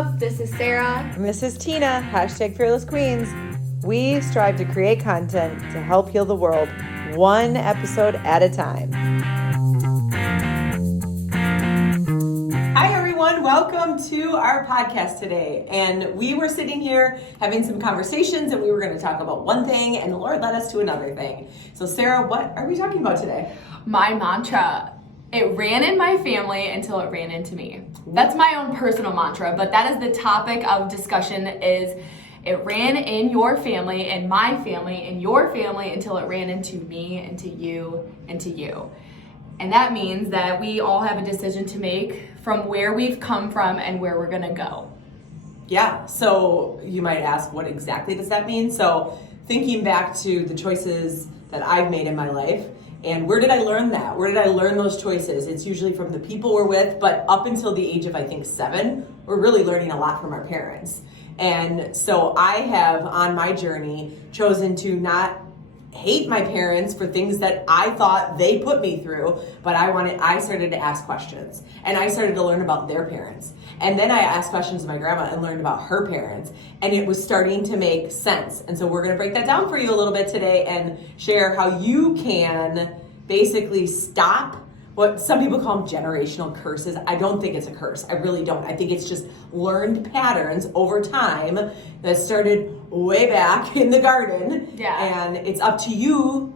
up? This is Sara. And this is Tina, #fearlessqueens. We strive to create content to help heal the world one episode at a time. Hi everyone, welcome to our podcast today. And we were sitting here having some conversations and we were going to talk about one thing and the Lord led us to another thing. So Sara, what are we talking about today? My mantra. It ran in my family until it ran into me. That's my own personal mantra, but that is the topic of discussion is it ran in your family, in my family, in your family until it ran into me, into you, into you. And that means that we all have a decision to make from where we've come from and where we're gonna go. Yeah, so you might ask, what exactly does that mean? So thinking back to the choices that I've made in my life, and where did I learn that? Where did I learn those choices? It's usually from the people we're with, but up until the age of, I think, 7, we're really learning a lot from our parents. And so I have, on my journey, chosen to not hate my parents for things that I thought they put me through, but I started to ask questions. And I started to learn about their parents. And then I asked questions to my grandma and learned about her parents. And it was starting to make sense. And so we're going to break that down for you a little bit today and share how you can basically stop what some people call them generational curses. I don't think it's a curse. I really don't. I think it's just learned patterns over time that started way back in the garden. Yeah. And it's up to you,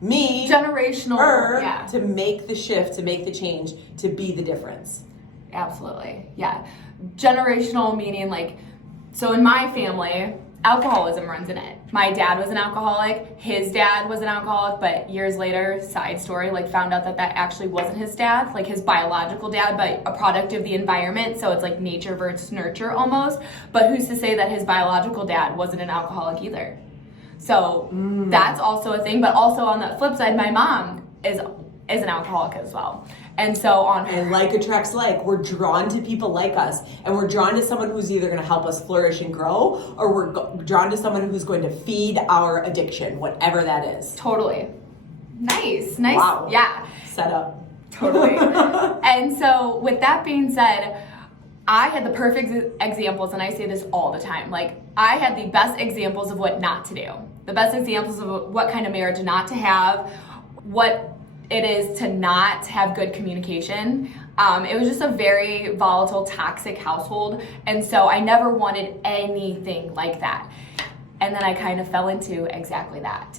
me, generational, her, to make the shift, to make the change, to be the difference. Absolutely. Yeah. Generational meaning so in my family, alcoholism runs in it. My dad was an alcoholic, his dad was an alcoholic, but years later, side story, found out that actually wasn't his dad, his biological dad, but a product of the environment, so it's nature versus nurture almost, but who's to say that his biological dad wasn't an alcoholic either? So that's also a thing, but also on the flip side, my mom is an alcoholic as well. And so and like attracts like. We're drawn to people like us, and we're drawn to someone who's either going to help us flourish and grow, or we're drawn to someone who's going to feed our addiction, whatever that is. Totally. Nice. Wow. Yeah. Set up. Totally. And so with that being said, I had the perfect examples, and I say this all the time. I had the best examples of what not to do. The best examples of what kind of marriage not to have, what it is to not have good communication. It was just a very volatile, toxic household. And so I never wanted anything like that. And then I kind of fell into exactly that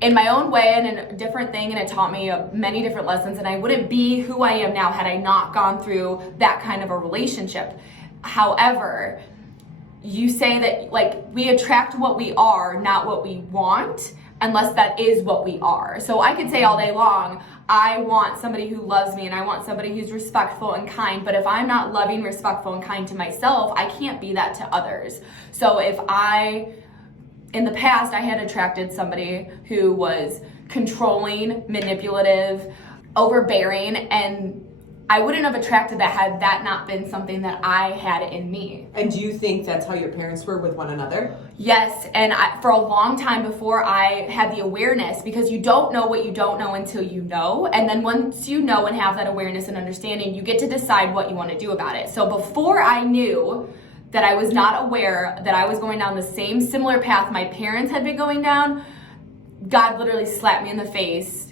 in my own way and in a different thing. And it taught me many different lessons. And I wouldn't be who I am now had I not gone through that kind of a relationship. However, you say that we attract what we are, not what we want, unless that is what we are. So I could say all day long, I want somebody who loves me and I want somebody who's respectful and kind, but if I'm not loving, respectful, and kind to myself, I can't be that to others. So in the past, I had attracted somebody who was controlling, manipulative, overbearing, and I wouldn't have attracted that had that not been something that I had in me. And do you think that's how your parents were with one another? Yes, and for a long time before I had the awareness, because you don't know what you don't know until you know, and then once you know and have that awareness and understanding, you get to decide what you want to do about it. So before I knew that I was not aware that I was going down the same similar path my parents had been going down, God literally slapped me in the face.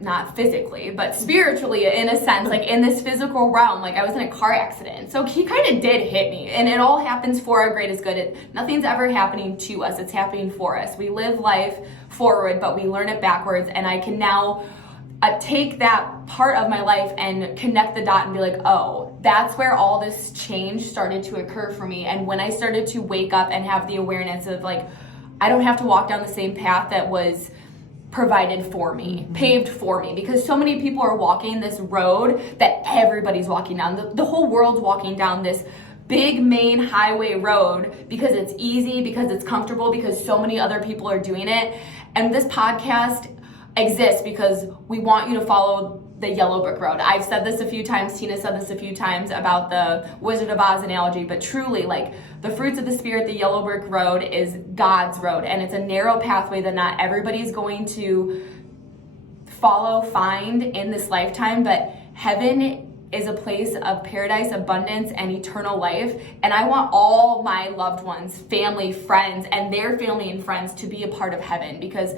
Not physically, but spiritually in a sense, in this physical realm, I was in a car accident. So he kind of did hit me, and it all happens for our greatest good. Nothing's ever happening to us, it's happening for us. We live life forward, but we learn it backwards, and I can now take that part of my life and connect the dot and be oh, that's where all this change started to occur for me. And when I started to wake up and have the awareness of I don't have to walk down the same path that was provided for me, paved for me, because so many people are walking this road that everybody's walking down. The whole world's walking down this big main highway road because it's easy, because it's comfortable, because so many other people are doing it. And this podcast exists because we want you to follow the yellow brick road. I've said this a few times, Tina said this a few times about the Wizard of Oz analogy, but truly, the fruits of the Spirit, the yellow brick road is God's road, and it's a narrow pathway that not everybody's going to find in this lifetime, but heaven is a place of paradise, abundance, and eternal life. And I want all my loved ones, family, friends, and their family and friends to be a part of heaven, because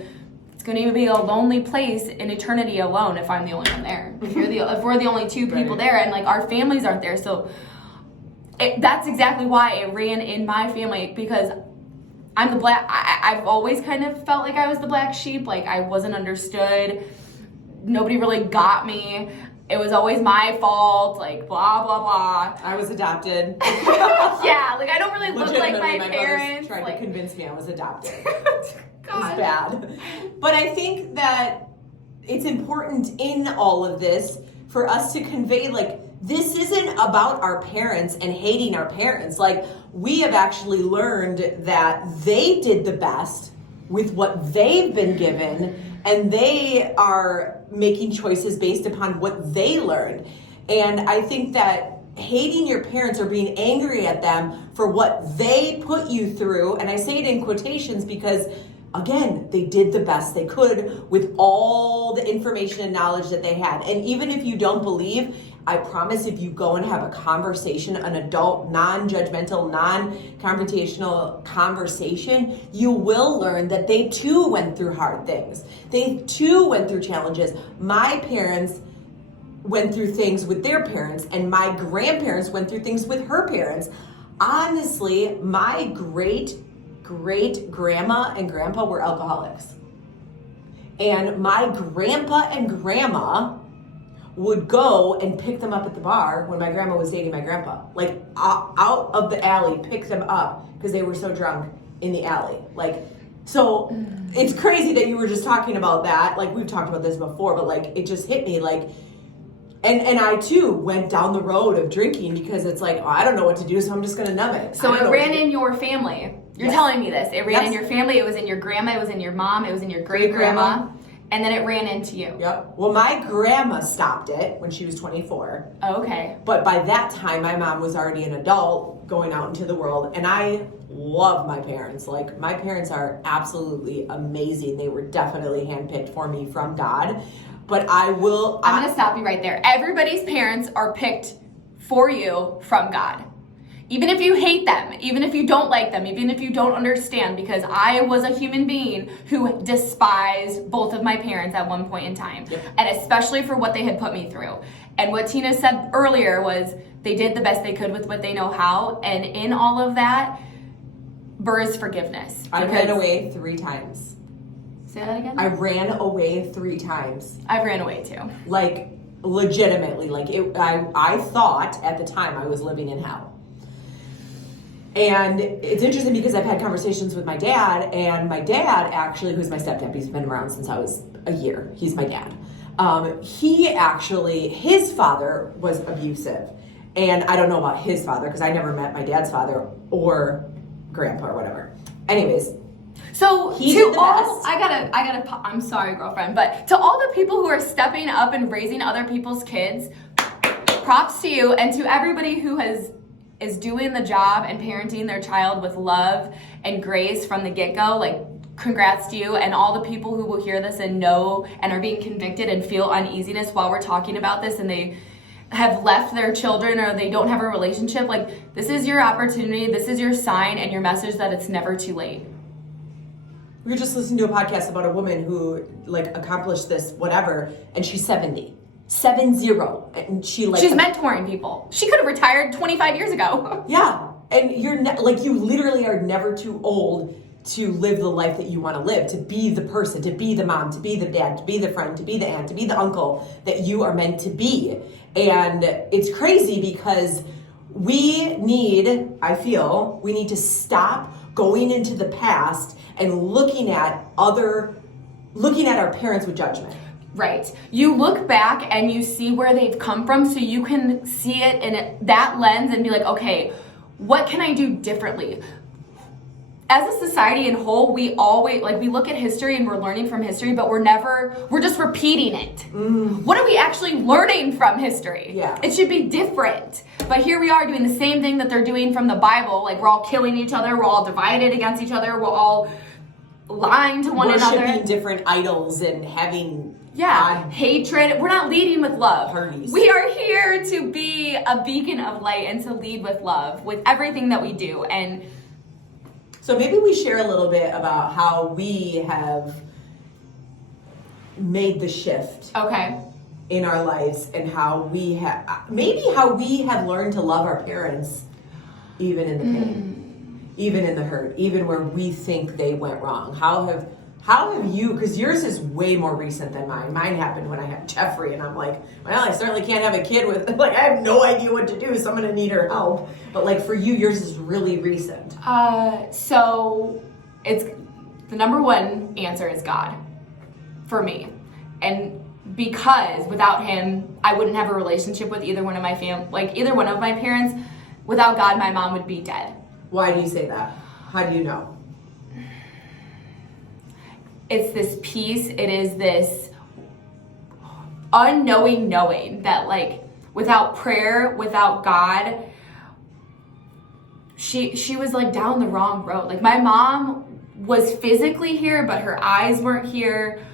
it's going to be a lonely place in eternity alone if I'm the only one there. If we're the only two people there, and like our families aren't there. So that's exactly why it ran in my family, because I'm the black. I've always kind of felt like I was the black sheep. Like I wasn't understood. Nobody really got me. It was always my fault, like blah, blah, blah. I was adopted. Yeah, like I don't really look like my parents. Tried like, to convince me I was adopted. God. It was bad. But I think that it's important in all of this for us to convey, like, this isn't about our parents and hating our parents. Like, we have actually learned that they did the best with what they've been given, and they are making choices based upon what they learned. And I think that hating your parents or being angry at them for what they put you through, and I say it in quotations because, again, they did the best they could with all the information and knowledge that they had. And even if you don't believe, I promise if you go and have a conversation, an adult, non-judgmental, non-confrontational conversation, you will learn that they too went through hard things. They too went through challenges. My parents went through things with their parents, and my grandparents went through things with her parents. Honestly, my great grandma and grandpa were alcoholics. And my grandpa and grandma would go and pick them up at the bar when my grandma was dating my grandpa. Like, out of the alley, pick them up because they were so drunk in the alley. Like, so it's crazy that you were just talking about that. Like, we've talked about this before, but like, it just hit me. Like, and I too went down the road of drinking because it's like, oh, I don't know what to do, so I'm just gonna numb it. So it ran in your family. You're telling me this. It ran in your family. It was in your grandma. It was in your mom. It was in your great-grandma. And then it ran into you. Yep. Well, my grandma stopped it when she was 24. Oh, okay. But by that time, my mom was already an adult going out into the world. And I love my parents. Like, my parents are absolutely amazing. They were definitely handpicked for me from God. But I'm going to stop you right there. Everybody's parents are picked for you from God. Even if you hate them, even if you don't like them, even if you don't understand, because I was a human being who despised both of my parents at one point in time, and especially for what they had put me through. And what Tina said earlier was they did the best they could with what they know how, and in all of that, Burr's forgiveness. I ran away 3 times. Say that again? I ran away 3 times. I ran away too. Like, legitimately. Like, I thought at the time I was living in hell. And it's interesting because I've had conversations with my dad, and my dad actually, who's my stepdad, he's been around since I was a year. He's my dad. His father was abusive. And I don't know about his father because I never met my dad's father or grandpa or whatever. Anyways. So to all, I'm sorry, girlfriend, but to all the people who are stepping up and raising other people's kids, props to you, and to everybody who is doing the job and parenting their child with love and grace from the get-go. Like, congrats to you, and all the people who will hear this and know and are being convicted and feel uneasiness while we're talking about this, and they have left their children or they don't have a relationship. Like, this is your opportunity, this is your sign and your message that it's never too late. We were just listening to a podcast about a woman who, like, accomplished this whatever, and she's 70. 70. And she's mentoring people. She could have retired 25 years ago. Yeah. And you're you literally are never too old to live the life that you want to live, to be the person, to be the mom, to be the dad, to be the friend, to be the aunt, to be the uncle that you are meant to be. And it's crazy because we need to stop going into the past and looking at our parents with judgment. Right. You look back and you see where they've come from, so you can see it in that lens and be like, okay, what can I do differently? As a society in whole, we always, we look at history and we're learning from history, but we're just repeating it. What are we actually learning from history? Yeah. It should be different. But here we are doing the same thing that they're doing from the Bible. Like, we're all killing each other. We're all divided against each other. We're all lying to one another. Worshipping different idols and having hatred. We're not leading with love. Parties. We are here to be a beacon of light and to lead with love with everything that we do. And so maybe we share a little bit about how we have made the shift in our lives, and how we have learned to love our parents even in the pain, even in the hurt, even where we think they went wrong. How have you, because yours is way more recent than mine. Mine happened when I had Jeffrey, and I'm like, well, I certainly can't have a kid with, like, I have no idea what to do, so I'm going to need her help. But like for you, yours is really recent. So it's, the number one answer is God for me. And because without him, I wouldn't have a relationship with either one of my either one of my parents. Without God, my mom would be dead. Why do you say that? How do you know? It's this peace. It is this unknowing knowing that, like, without prayer, without God, she was like down the wrong road. Like, my mom was physically here, but her eyes weren't here.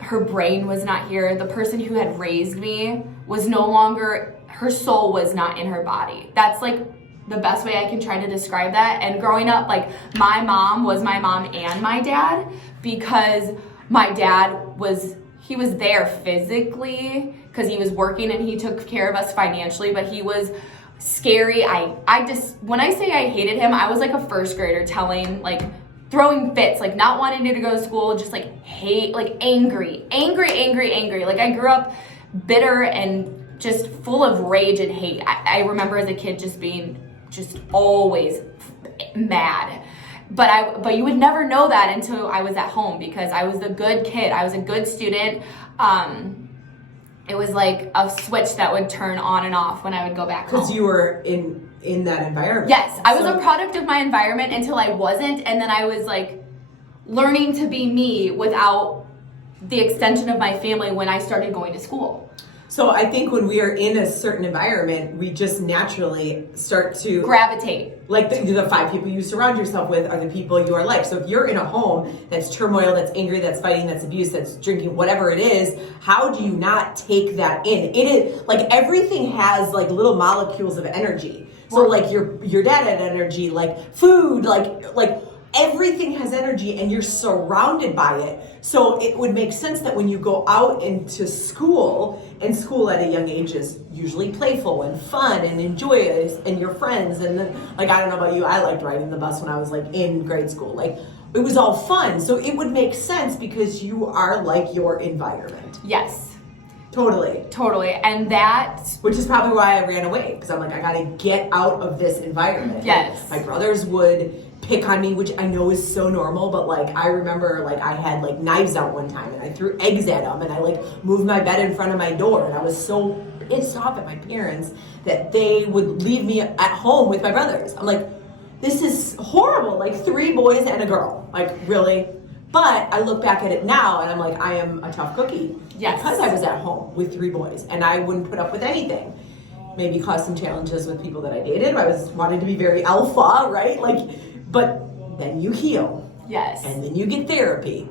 Her brain was not here. The person who had raised me was no longer, her soul was not in her body. That's like the best way I can try to describe that. And growing up, like, my mom was my mom and my dad, because my dad was there physically because he was working and he took care of us financially, but he was scary. I just, when I say I hated him, I was like a first grader throwing fits, like not wanting to go to school, just like hate, like angry. Like, I grew up bitter and just full of rage and hate. I remember as a kid just being just always mad. But you would never know that until I was at home, because I was a good kid. I was a good student. It was like a switch that would turn on and off when I would go back home. Because you were in that environment. Yes, I was a product of my environment until I wasn't, and then I was like learning to be me without the extension of my family when I started going to school. So I think when we are in a certain environment, we just naturally start to gravitate. Like the 5 people you surround yourself with are the people you are like. So if you're in a home that's turmoil, that's angry, that's fighting, that's abuse, that's drinking, whatever it is, how do you not take that in? It is like everything has like little molecules of energy. So like your dad had energy, like food, like everything has energy, and you're surrounded by it. So it would make sense that when you go out into school, and school at a young age is usually playful and fun and enjoyous, and your friends, and then, like, I don't know about you, I liked riding the bus when I was like in grade school. Like, it was all fun. So it would make sense because you are like your environment. Yes. Totally. And which is probably why I ran away, because I'm like, I gotta get out of this environment. Yes. Like, my brothers would pick on me, which I know is so normal, but like, I remember like I had like knives out one time and I threw eggs at them, and I like moved my bed in front of my door, and I was so pissed off at my parents that they would leave me at home with my brothers. I'm like, this is horrible. Like, 3 boys and a girl. Like, really? But I look back at it now and I'm like, I am a tough cookie. Yes. Because I was at home with 3 boys and I wouldn't put up with anything. Maybe caused some challenges with people that I dated. I wanted to be very alpha, right? But then you heal. Yes. And then you get therapy.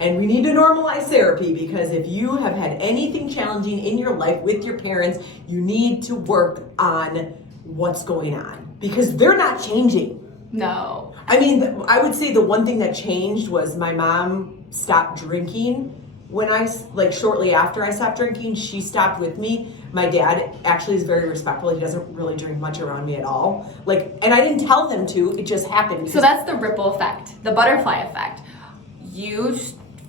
And we need to normalize therapy, because if you have had anything challenging in your life with your parents, you need to work on what's going on, because they're not changing. No. I mean, I would say the one thing that changed was my mom stopped drinking. When shortly after I stopped drinking, she stopped with me. My dad actually is very respectful. He doesn't really drink much around me at all. And I didn't tell him to, it just happened. So that's the ripple effect, the butterfly effect. You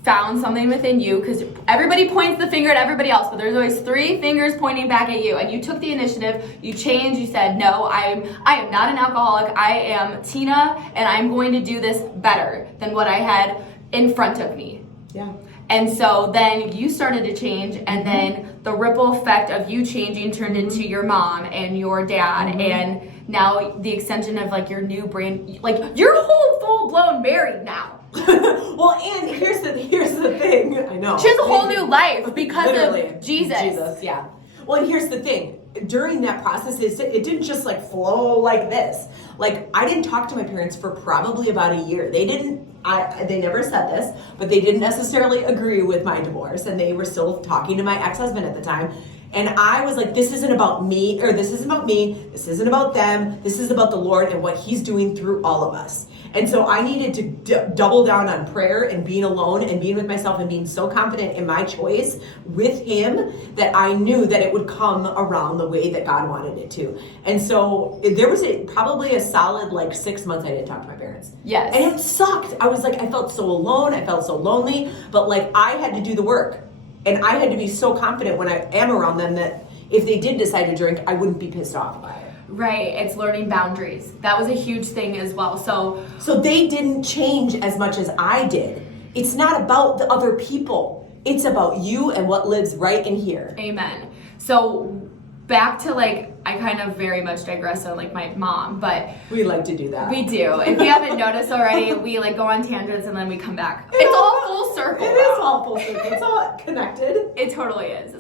found something within you, because everybody points the finger at everybody else, but there's always 3 fingers pointing back at you, and you took the initiative, you changed, you said, no, I am not an alcoholic, I am Tina, and I'm going to do this better than what I had in front of me. Yeah. And so then you started to change, and then the ripple effect of you changing turned into your mom and your dad, and now the extension of like your new brand, like you're full-blown married now. Well, and here's the thing. I know. She has a whole new life because Literally. of Jesus. Yeah. Well, and here's the thing. During that process, it didn't just like flow like this. Like, I didn't talk to my parents for probably about a year. They never said this, but they didn't necessarily agree with my divorce, and they were still talking to my ex-husband at the time. And I was like, this isn't about me, or this isn't about me, this isn't about them, this is about the Lord and what He's doing through all of us. And so I needed to double down on prayer and being alone and being with myself and being so confident in my choice with Him that I knew that it would come around the way that God wanted it to. And so there was probably a solid like 6 months I didn't talk to my parents. Yes. And it sucked. I was like, I felt so alone, I felt so lonely, but like I had to do the work. And I had to be so confident when I am around them that if they did decide to drink, I wouldn't be pissed off by it. Right, it's learning boundaries. That was a huge thing as well. So they didn't change as much as I did. It's not about the other people. It's about you and what lives right in here. Amen. So back to like, I kind of very much digress on like my mom, but we like to do that. We do. If you haven't noticed already, we like go on tangents and then we come back. It's all full circle. It is all full circle. It's all connected. It totally is.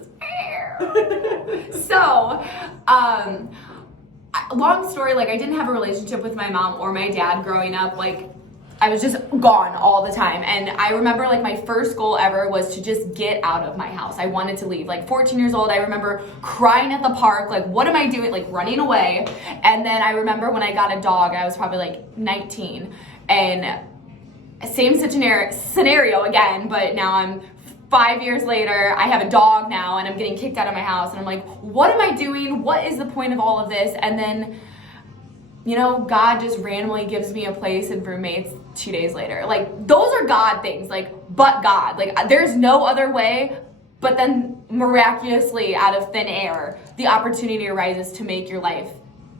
So, long story, like I didn't have a relationship with my mom or my dad growing up. Like I was just gone all the time. And I remember like my first goal ever was to just get out of my house. I wanted to leave. Like 14 years old, I remember crying at the park, like what am I doing? Like running away. And then I remember when I got a dog, I was probably like 19. And same scenario again, but now I'm 5 years later, I have a dog now and I'm getting kicked out of my house and I'm like, what am I doing? What is the point of all of this? And then, you know, God just randomly gives me a place and roommates 2 days later. Like, those are God things, like, but God. Like, there's no other way, but then miraculously out of thin air, the opportunity arises to make your life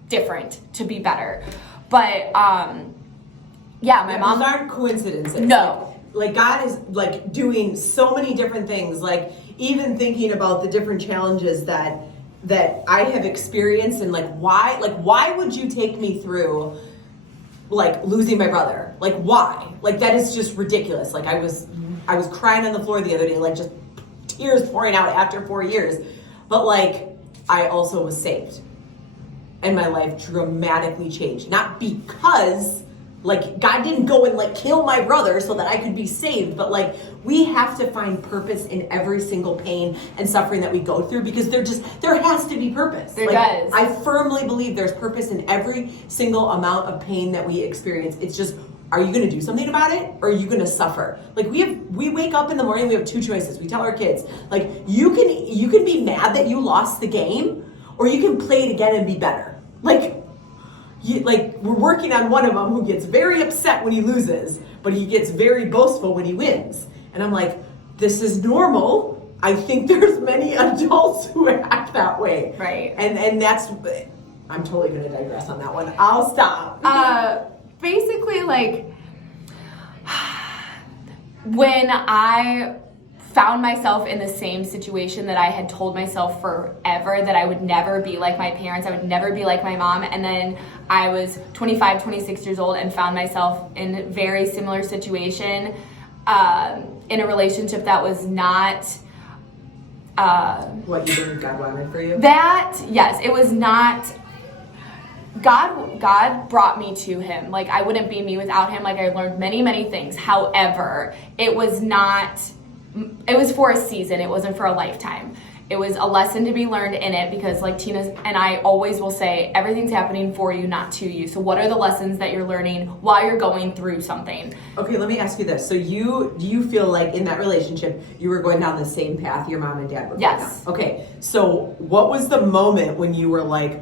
different, to be better. But, yeah, my mom... Those aren't coincidences. No. Like God is like doing so many different things, like even thinking about the different challenges that I have experienced and like why would you take me through like losing my brother? Like why? Like that is just ridiculous. Like I was crying on the floor the other day, like just tears pouring out after 4 years. But like I also was saved. And my life dramatically changed. Not because like God didn't go and like kill my brother so that I could be saved, but like we have to find purpose in every single pain and suffering that we go through because there has to be purpose. There does. I firmly believe there's purpose in every single amount of pain that we experience. It's just, are you going to do something about it or are you going to suffer? Like we wake up in the morning, we have two choices. We tell our kids, like you can be mad that you lost the game or you can play it again and be better. We're working on one of them who gets very upset when he loses, but he gets very boastful when he wins. And I'm like, this is normal. I think there's many adults who act that way. Right. And that's, I'm totally going to digress on that one. I'll stop. Basically, like, when I found myself in the same situation that I had told myself forever that I would never be like my parents, I would never be like my mom, and then I was 25, 26 years old and found myself in a very similar situation, in a relationship that was not... what you believe God wanted for you? Yes, it was not... God brought me to Him. Like, I wouldn't be me without Him. Like, I learned many, many things. However, it was for a season. It wasn't for a lifetime. It was a lesson to be learned in it because like Tina and I always will say, everything's happening for you, not to you. So what are the lessons that you're learning while you're going through something? Okay, let me ask you this. So do you feel like in that relationship, you were going down the same path your mom and dad were going Yes. down? Okay, so what was the moment when you were like,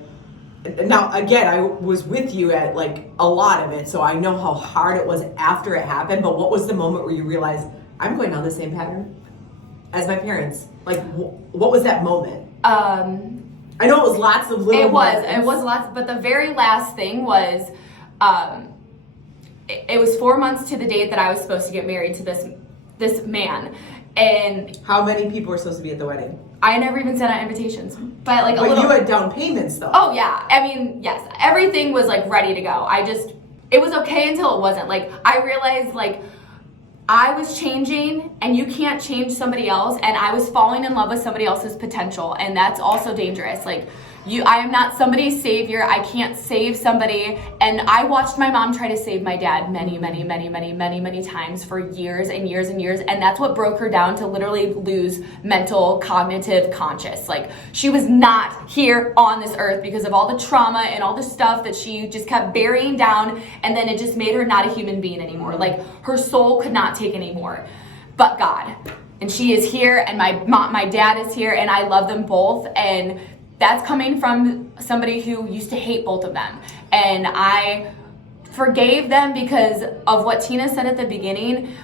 now again, I was with you at like a lot of it, so I know how hard it was after it happened, but what was the moment where you realized, I'm going down the same pattern as my parents? Like, what was that moment? I know it was lots of little moments. It was lots, but the very last thing was, it was 4 months to the date that I was supposed to get married to this man. And how many people were supposed to be at the wedding? I never even sent out invitations, but like you had down payments though. Oh yeah, I mean, yes, everything was like ready to go. It was okay until it wasn't. Like I realized like I was changing, and you can't change somebody else, and I was falling in love with somebody else's potential, and that's also dangerous. Like, I am not somebody's savior. I can't save somebody. And I watched my mom try to save my dad many times for years and years and years. And that's what broke her down to literally lose mental, cognitive, conscious. Like, she was not here on this earth because of all the trauma and all the stuff that she just kept burying down. And then it just made her not a human being anymore. Like, her soul could not take anymore. But God. And she is here, and my dad is here, and I love them both. And that's coming from somebody who used to hate both of them. And I forgave them because of what Tina said at the beginning.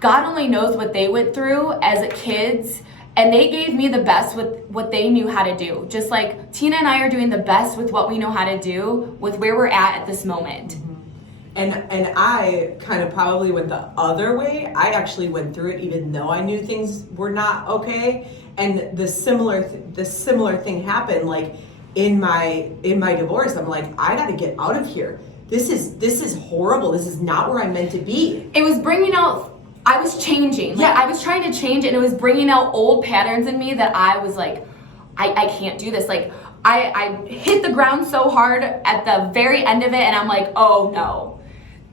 God only knows what they went through as kids, and they gave me the best with what they knew how to do. Just like Tina and I are doing the best with what we know how to do with where we're at this moment. And I kind of probably went the other way. I actually went through it even though I knew things were not okay. And the similar thing happened, like in my divorce. I'm like, I got to get out of here. This is horrible. This is not where I'm meant to be. It was bringing out, I was changing. Like, I was trying to change, and it was bringing out old patterns in me that I was like, I can't do this. Like, I hit the ground so hard at the very end of it, and I'm like, oh no.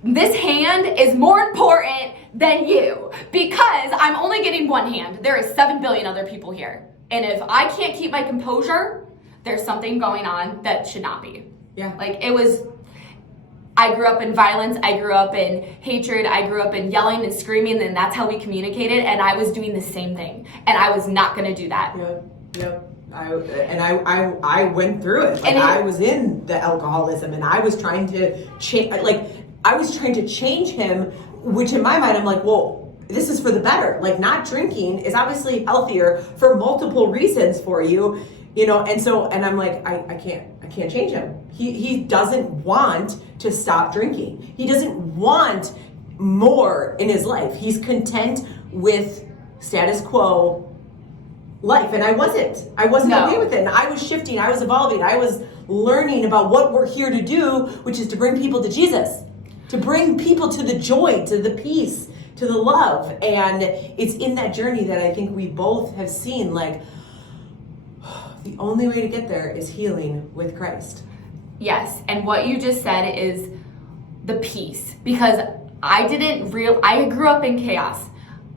This hand is more important than you, because I'm only getting one hand. There is 7 billion other people here. And if I can't keep my composure, there's something going on that should not be. Yeah. Like, I grew up in violence. I grew up in hatred. I grew up in yelling and screaming, and that's how we communicated. And I was doing the same thing. And I was not going to do that. Yep. I went through it. Like, I was in the alcoholism, and I was trying to change. Like, I was trying to change him, which in my mind, I'm like, well, this is for the better. Like, not drinking is obviously healthier for multiple reasons for you, and I'm like, I can't change him. He doesn't want to stop drinking. He doesn't want more in his life. He's content with status quo life. And I wasn't okay with it. And I was shifting, I was evolving, I was learning about what we're here to do, which is to bring people to Jesus. To bring people to the joy, to the peace, to the love. And it's in that journey that I think we both have seen, like, the only way to get there is healing with Christ. Yes, and what you just said is the peace. Because I grew up in chaos.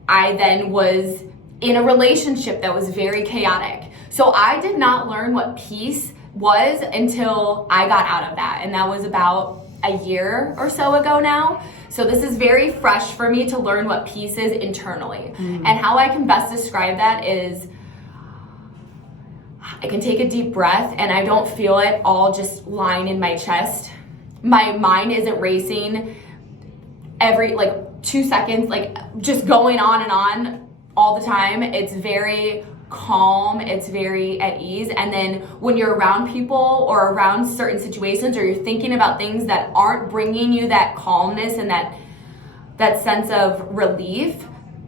I then was in a relationship that was very chaotic. So I did not learn what peace was until I got out of that. And that was about a year or so ago now. So this is very fresh for me to learn what peace is internally. And how I can best describe that is, I can take a deep breath and I don't feel it all just lying in my chest. My mind isn't racing every 2 seconds, like just going on and on all the time. It's very calm, it's very at ease. And then when you're around people or around certain situations, or you're thinking about things that aren't bringing you that calmness and that sense of relief,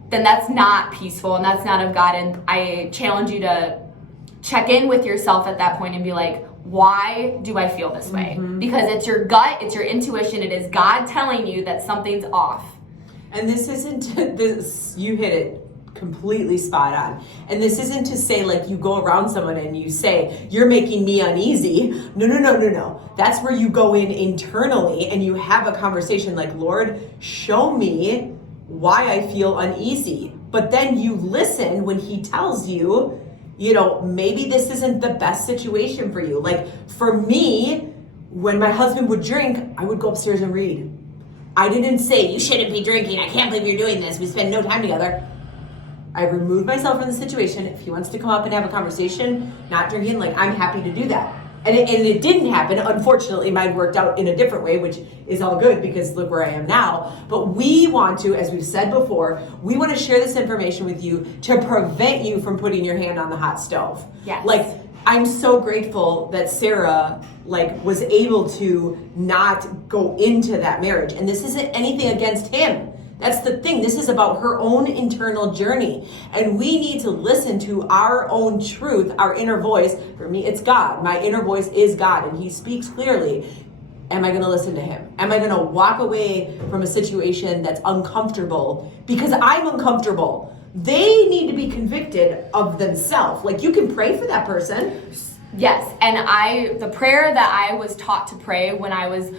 then that's not peaceful and that's not of God. And I challenge you to check in with yourself at that point and be like, why do I feel this way? Because it's your gut, it's your intuition, it is God telling you that something's off. And this isn't this, you hit it completely spot on. And this isn't to say, like, you go around someone and you say, you're making me uneasy. No. That's where you go in internally and you have a conversation like, Lord, show me why I feel uneasy. But then you listen when he tells you, maybe this isn't the best situation for you. Like, for me, when my husband would drink, I would go upstairs and read. I didn't say, you shouldn't be drinking. I can't believe you're doing this. We spend no time together. I removed myself from the situation. If he wants to come up and have a conversation, not drinking, like, I'm happy to do that. And it didn't happen. Unfortunately, mine worked out in a different way, which is all good because look where I am now. But we want to, as we've said before, we want to share this information with you to prevent you from putting your hand on the hot stove. Yes. Like, I'm so grateful that Sara, was able to not go into that marriage. And this isn't anything against him. That's the thing. This is about her own internal journey. And we need to listen to our own truth, our inner voice. For me, it's God. My inner voice is God, and he speaks clearly. am I going to listen to him? Am I going to walk away from a situation that's uncomfortable because I'm uncomfortable? They need to be convicted of themselves. Like, you can pray for that person. Yes, and the prayer that I was taught to pray when I was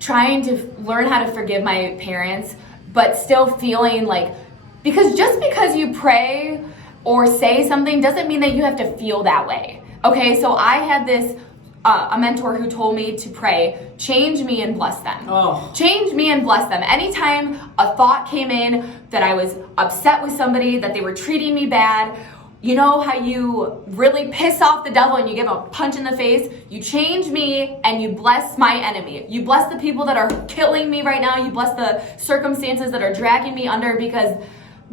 trying to learn how to forgive my parents, but still feeling like, because just because you pray or say something doesn't mean that you have to feel that way. Okay, so I had this, a mentor who told me to pray, change me and bless them. Oh. Change me and bless them. Anytime a thought came in that I was upset with somebody, that they were treating me bad, you know how you really piss off the devil and you give him a punch in the face? You change me and you bless my enemy. You bless the people that are killing me right now. You bless the circumstances that are dragging me under, because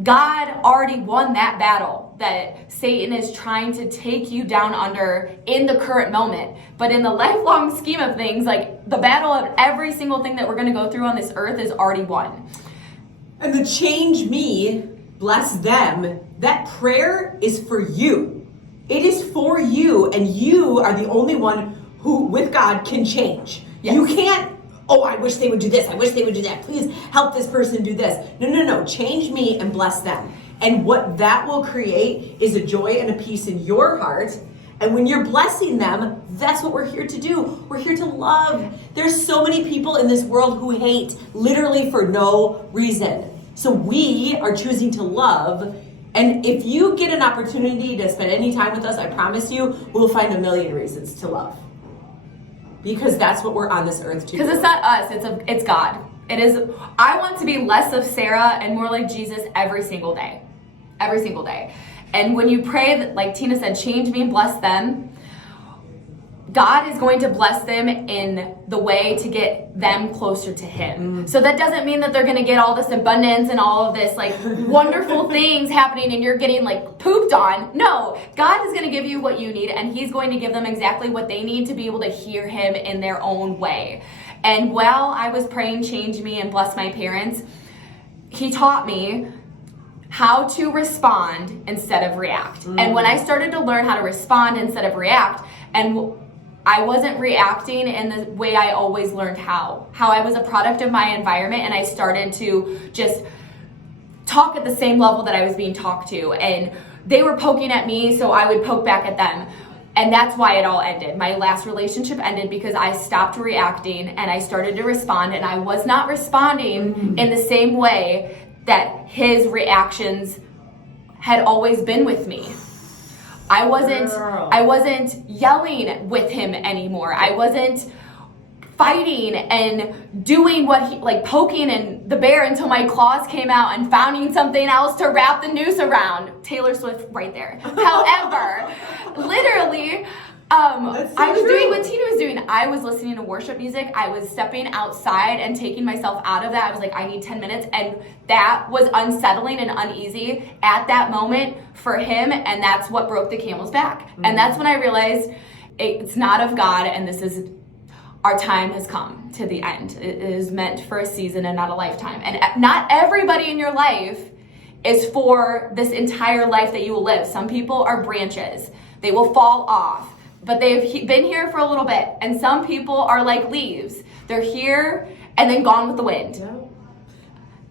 God already won that battle that Satan is trying to take you down under in the current moment. But in the lifelong scheme of things, like, the battle of every single thing that we're going to go through on this earth is already won. And the change me, bless them, that prayer is for you. It is for you, and you are the only one who, with God, can change. Yes. You can't, oh, I wish they would do this, I wish they would do that, please help this person do this. No, change me and bless them. And what that will create is a joy and a peace in your heart. And when you're blessing them, that's what we're here to do. We're here to love. There's so many people in this world who hate, literally for no reason. So we are choosing to love. And if you get an opportunity to spend any time with us, I promise you, we'll find a million reasons to love. Because that's what we're on this earth to do. Because it's not us, it's God. It is. I want to be less of Sara and more like Jesus every single day. Every single day. And when you pray, like Tina said, change me and bless them, God is going to bless them in the way to get them closer to Him. So that doesn't mean that they're going to get all this abundance and all of this like wonderful things happening and you're getting like pooped on. No, God is going to give you what you need, and He's going to give them exactly what they need to be able to hear Him in their own way. And while I was praying, change me and bless my parents, He taught me how to respond instead of react. And when I started to learn how to respond instead of react, and I wasn't reacting in the way I always learned how I was a product of my environment, and I started to just talk at the same level that I was being talked to, and they were poking at me, so I would poke back at them. And that's why it all ended. My last relationship ended because I stopped reacting and I started to respond, and I was not responding in the same way that his reactions had always been with me. I wasn't yelling with him anymore. I wasn't fighting and doing what he, like poking in the bear until my claws came out and finding something else to wrap the noose around. Taylor Swift right there. However, literally, I was doing what Tina was doing. I was listening to worship music. I was stepping outside and taking myself out of that. I was like, I need 10 minutes. And that was unsettling and uneasy at that moment for him. And that's what broke the camel's back. And that's when I realized it's not of God, and this is, our time has come to the end. It is meant for a season and not a lifetime. And not everybody in your life is for this entire life that you will live. Some people are branches. They will fall off. But they've been here for a little bit. And some people are like leaves. They're here and then gone with the wind. Yeah.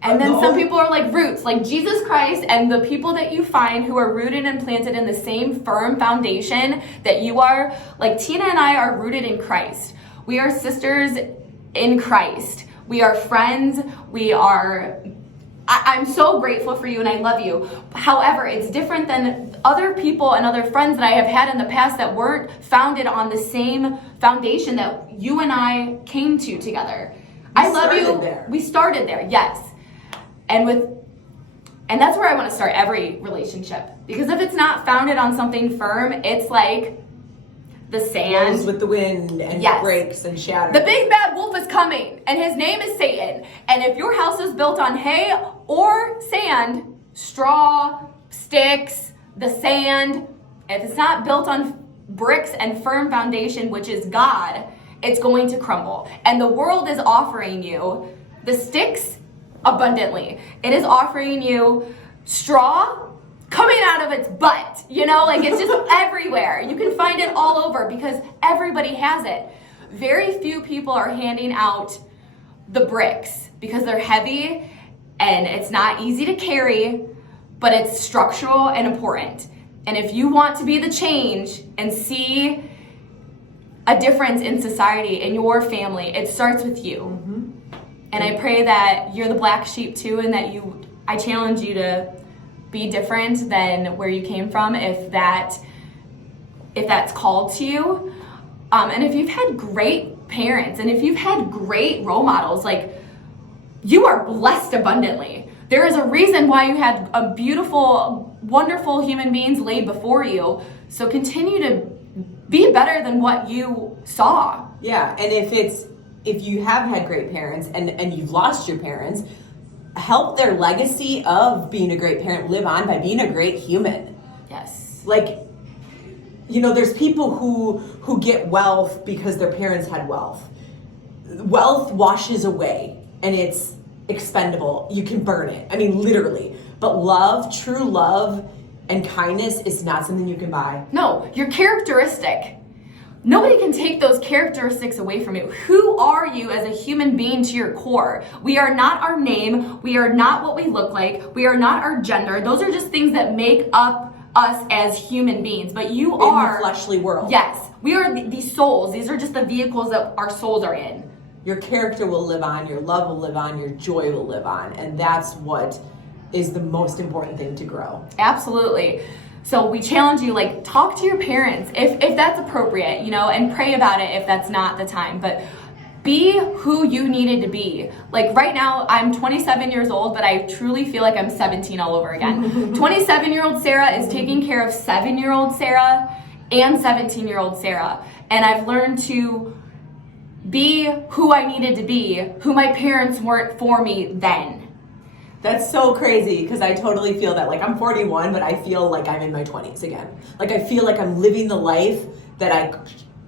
And then some people are like roots, like Jesus Christ, and the people that you find who are rooted and planted in the same firm foundation that you are. Like Tina and I are rooted in Christ. We are sisters in Christ. We are friends. I'm so grateful for you and I love you. However, it's different than other people and other friends that I have had in the past that weren't founded on the same foundation that you and I came to together. I love you. There. We started there, yes. And that's where I want to start every relationship. Because if it's not founded on something firm, it's like the sand blows with the wind and breaks and shatters. The big bad wolf is coming, and his name is Satan. And if your house is built on hay or sand, straw, sticks, the sand, if it's not built on bricks and firm foundation, which is God, it's going to crumble. And the world is offering you the sticks abundantly. It is offering you straw coming out of its butt, like it's just everywhere. You can find it all over because everybody has it. very few people are handing out the bricks because they're heavy and it's not easy to carry, but it's structural and important. And if you want to be the change and see a difference in society, in your family, it starts with you. Mm-hmm. And I pray that you're the black sheep too, and that I challenge you to be different than where you came from, if that's called to you. And if you've had great parents, and if you've had great role models, like, you are blessed abundantly. There is a reason why you had a beautiful, wonderful human beings laid before you. So continue to be better than what you saw. Yeah, and if you have had great parents and you've lost your parents, help their legacy of being a great parent live on by being a great human. Yes. Like, there's people who get wealth because their parents had wealth. Wealth washes away and it's expendable. You can burn it. I mean, literally. But love, true love, and kindness is not something you can buy. No, your characteristic. Nobody can take those characteristics away from you. Who are you as a human being to your core? We are not our name. We are not what we look like. We are not our gender. Those are just things that make up us as human beings. But you are... in the fleshly world. Yes. We are these souls. These are just the vehicles that our souls are in. Your character will live on. Your love will live on. Your joy will live on. And that's what is the most important thing to grow. Absolutely. So we challenge you, like, talk to your parents if that's appropriate, and pray about it if that's not the time. But be who you needed to be. Like, right now, I'm 27 years old, but I truly feel like I'm 17 all over again. 27-year-old Sara is taking care of 7-year-old Sara and 17-year-old Sara. And I've learned to be who I needed to be, who my parents weren't for me then. That's so crazy, because I totally feel that. Like, I'm 41, but I feel like I'm in my 20s again. Like, I feel like I'm living the life that I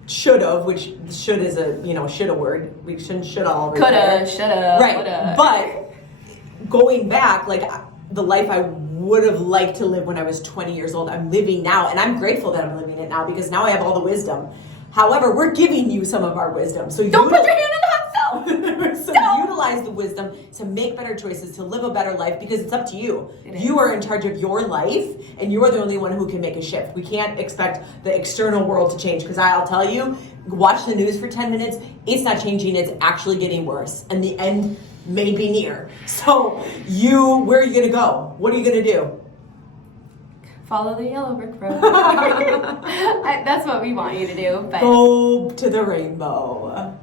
should have, which should is a, should a word. We shouldn't should all over Coulda, shoulda, right. woulda. But going back, like, the life I would have liked to live when I was 20 years old, I'm living now. And I'm grateful that I'm living it now, because now I have all the wisdom. However, we're giving you some of our wisdom. So don't put your hand in the hot stove. So utilize the wisdom to make better choices, to live a better life, because it's up to you. You are in charge of your life, and you are the only one who can make a shift. We can't expect the external world to change, because I'll tell you, watch the news for 10 minutes, it's not changing, it's actually getting worse, and the end may be near. So where are you going to go? What are you going to do? Follow the yellow brick road. That's what we want you to do. But go to the rainbow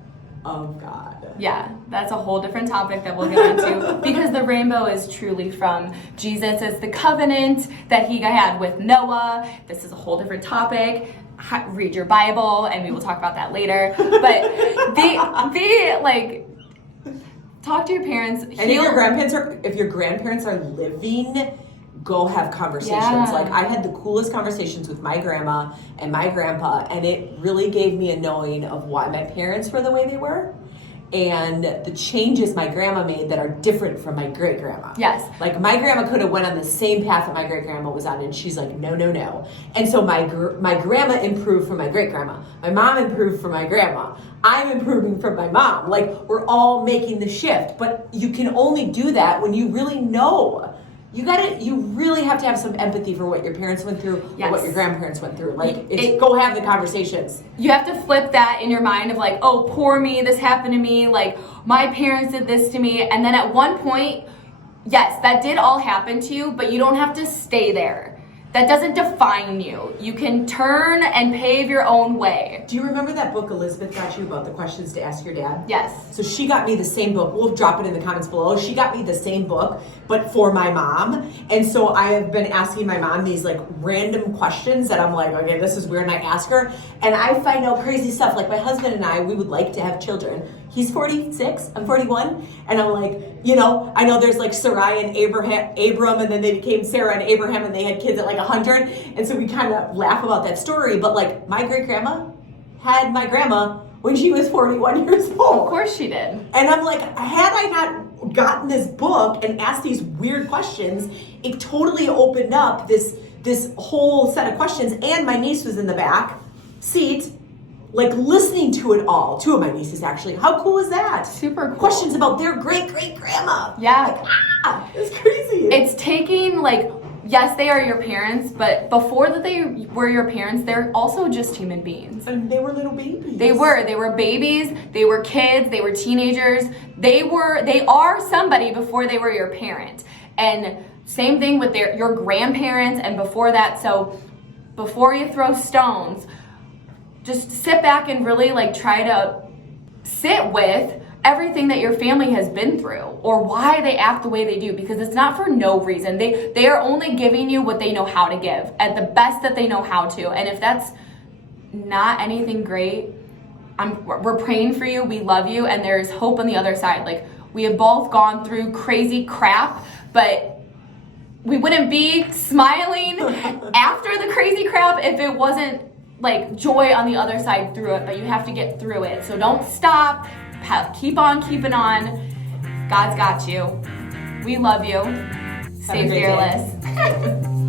of God. Yeah, that's a whole different topic that we'll get into, because the rainbow is truly from Jesus. It's the covenant that he had with Noah. This is a whole different topic. Read your Bible, and we will talk about that later. But talk to your parents. And if your grandparents are living, go have conversations. Yeah. Like, I had the coolest conversations with my grandma and my grandpa, and it really gave me a knowing of why my parents were the way they were, and the changes my grandma made that are different from my great grandma. Yes. Like, my grandma could have went on the same path that my great grandma was on, and she's like, no. And so my grandma improved from my great grandma. My mom improved from my grandma. I'm improving from my mom. Like, we're all making the shift, but you can only do that when you really know. You really have to have some empathy for what your parents went through, yes, or what your grandparents went through. Like, go have the conversations. You have to flip that in your mind of like, oh, poor me, this happened to me, like, my parents did this to me. And then at one point, yes, that did all happen to you, but you don't have to stay there. That doesn't define you. You can turn and pave your own way. Do you remember that book Elizabeth got you about the questions to ask your dad? Yes. So she got me the same book. We'll drop it in the comments below. She got me the same book, but for my mom. And so I have been asking my mom these like random questions that I'm like, okay, this is weird. And I ask her, and I find out crazy stuff. Like, my husband and I, we would like to have children. He's 46, I'm 41, and I'm like, I know there's like Sarai and Abram, and then they became Sarah and Abraham, and they had kids at like 100, and so we kind of laugh about that story, but like, my great-grandma had my grandma when she was 41 years old. Of course she did. And I'm like, had I not gotten this book and asked these weird questions, it totally opened up this whole set of questions, and my niece was in the back seat, like listening to it all. 2 of my nieces actually. How cool is that? Super cool. Questions about their great-great-grandma. Yeah. Like, it's crazy. It's taking, like, yes, they are your parents, but before that they were your parents, they're also just human beings. And they were little babies. They were babies, they were kids, they were teenagers. They are somebody before they were your parent. And same thing with your grandparents and before that. So before you throw stones, just sit back and really like try to sit with everything that your family has been through or why they act the way they do, because it's not for no reason. They are only giving you what they know how to give at the best that they know how to. And if that's not anything great, we're praying for you, we love you, and there's hope on the other side. Like, we have both gone through crazy crap, but we wouldn't be smiling after the crazy crap if it wasn't like joy on the other side through it. But you have to get through it. So don't stop. Keep on keeping on. God's got you. We love you. Stay fearless.